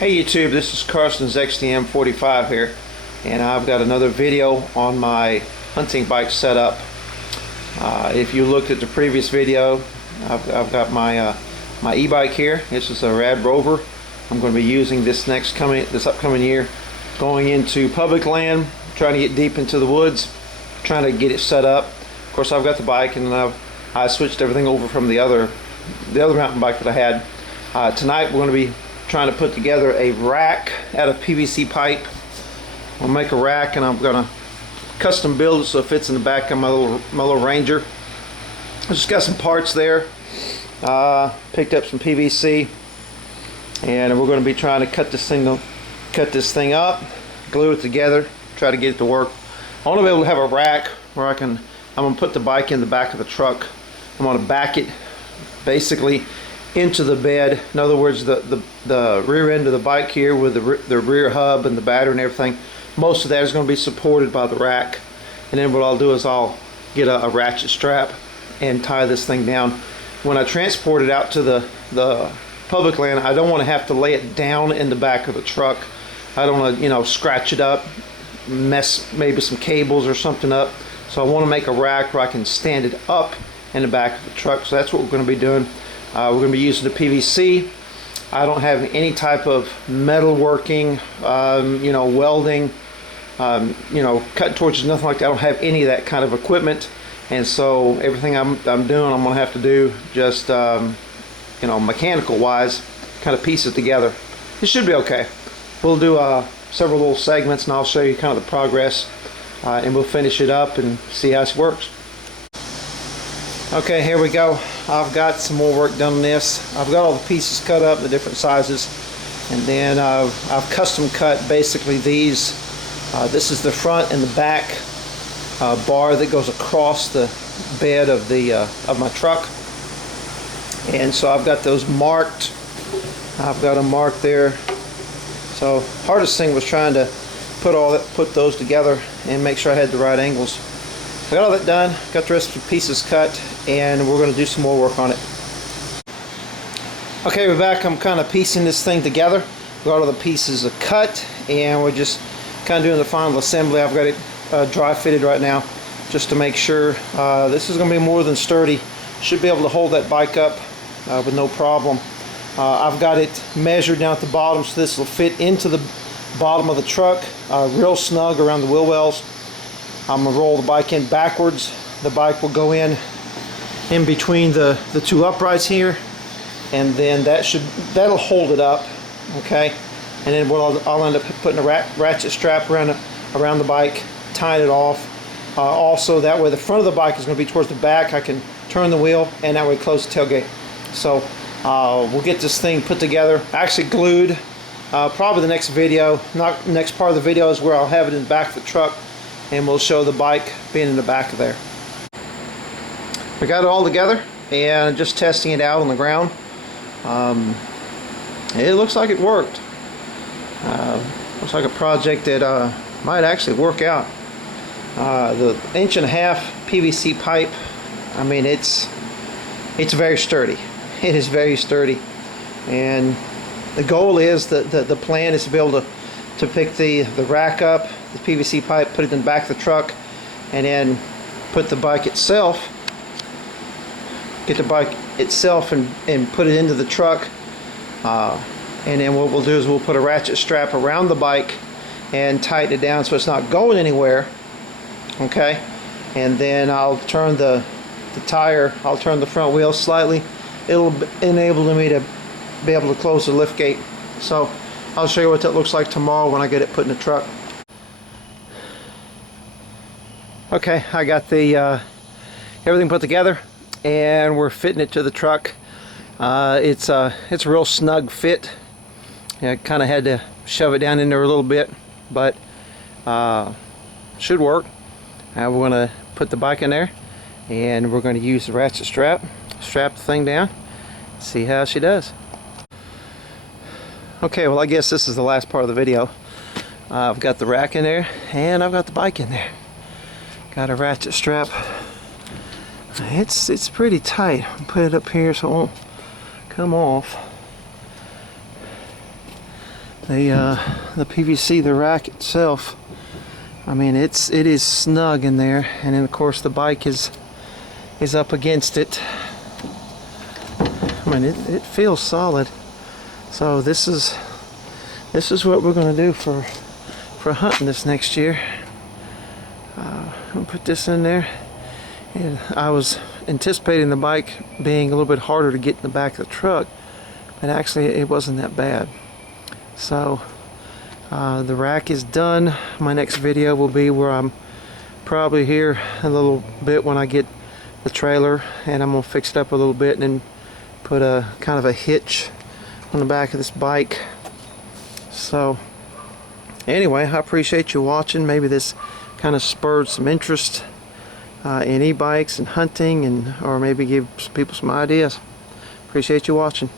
Hey YouTube, this is Carson's XDM45 here, and I've got another video on my hunting bike setup. If you looked at the previous video, I've got my my e-bike here. This is a Rad Rover. I'm going to be using this upcoming year, going into public land, trying to get deep into the woods, trying to get it set up. Of course, I've got the bike, and I switched everything over from the other mountain bike that I had. Tonight we're going to be trying to put together a rack out of PVC pipe. I'll make a rack, and I'm gonna custom build it so it fits in the back of my little Ranger. I just got some parts there. Picked up some PVC, and we're going to be trying to cut this thing up, glue it together, try to get it to work. I want to be able to have a rack where I'm going to put the bike in the back of the truck. I'm going to back it basically into the bed. In other words, the rear end of the bike here with the rear hub and the battery and everything, most of that is going to be supported by the rack. And then what I'll do is I'll get a ratchet strap and tie this thing down. When I transport it out to the public land, I don't want to have to lay it down in the back of the truck. I don't want to, scratch it up, mess maybe some cables or something up. So I want to make a rack where I can stand it up in the back of the truck. So that's what we're going to be doing. We're going to be using the PVC. I don't have any type of metal working, welding, cutting torches, nothing like that. I don't have any of that kind of equipment, and so everything I'm doing, I'm going to have to do just, mechanical wise, kind of piece it together. It should be okay. We'll do several little segments, and I'll show you kind of the progress, and we'll finish it up and see how it works. Okay, here we go. I've got some more work done on this. I've got all the pieces cut up, the different sizes, and then I've custom cut basically these. This is the front and the back bar that goes across the bed of my truck, and so I've got those marked. I've got them marked there. So hardest thing was trying to put those together and make sure I had the right angles. I got all that done, got the rest of the pieces cut, and we're going to do some more work on it. Okay, we're back. I'm kind of piecing this thing together. Got all the pieces cut, and we're just kind of doing the final assembly. I've got it dry fitted right now just to make sure. This is going to be more than sturdy. Should be able to hold that bike up with no problem. I've got it measured down at the bottom, so this will fit into the bottom of the truck real snug around the wheel wells. I'm going to roll the bike in backwards. The bike will go in between the two uprights here, and then that'll hold it up, okay? And then what I'll end up putting a ratchet strap around the bike, tying it off. Also, that way the front of the bike is going to be towards the back. I can turn the wheel, and that way close the tailgate. So we'll get this thing put together, actually glued. Probably the next part of the video is where I'll have it in the back of the truck, and we'll show the bike being in the back of there. We got it all together and just testing it out on the ground. It looks like it worked. Looks like a project that might actually work out. The 1.5 inch PVC pipe, I mean, it's very sturdy. It is very sturdy, and the goal is the plan is to be able to pick the rack up, the PVC pipe, put it in the back of the truck, and then put the bike itself, get the bike itself and put it into the truck. And then what we'll do is we'll put a ratchet strap around the bike and tighten it down so it's not going anywhere, okay? And then I'll turn the front wheel slightly. It'll enable me to be able to close the lift gate. So I'll show you what that looks like tomorrow when I get it put in the truck. Okay, I got the everything put together, and we're fitting it to the truck. It's a real snug fit. I kind of had to shove it down in there a little bit, but should work. We're going to put the bike in there, and we're going to use the ratchet strap the thing down, see how she does. Okay, well, I guess this is the last part of the video. I've got the rack in there, and I've got the bike in there. Got a ratchet strap. It's pretty tight. I'll put it up here so it won't come off. the PVC, the rack itself, I mean, it is snug in there, and then of course the bike is up against it. I mean, it feels solid. So this is what we're going to do for hunting this next year. I'm gonna put this in there, and I was anticipating the bike being a little bit harder to get in the back of the truck, but actually it wasn't that bad. So the rack is done. My next video will be where I'm probably here a little bit when I get the trailer, and I'm gonna fix it up a little bit and then put a kind of a hitch on the back of this bike. So anyway, I appreciate you watching. Maybe this kind of spurred some interest in e-bikes and hunting, or maybe give some people some ideas. Appreciate you watching.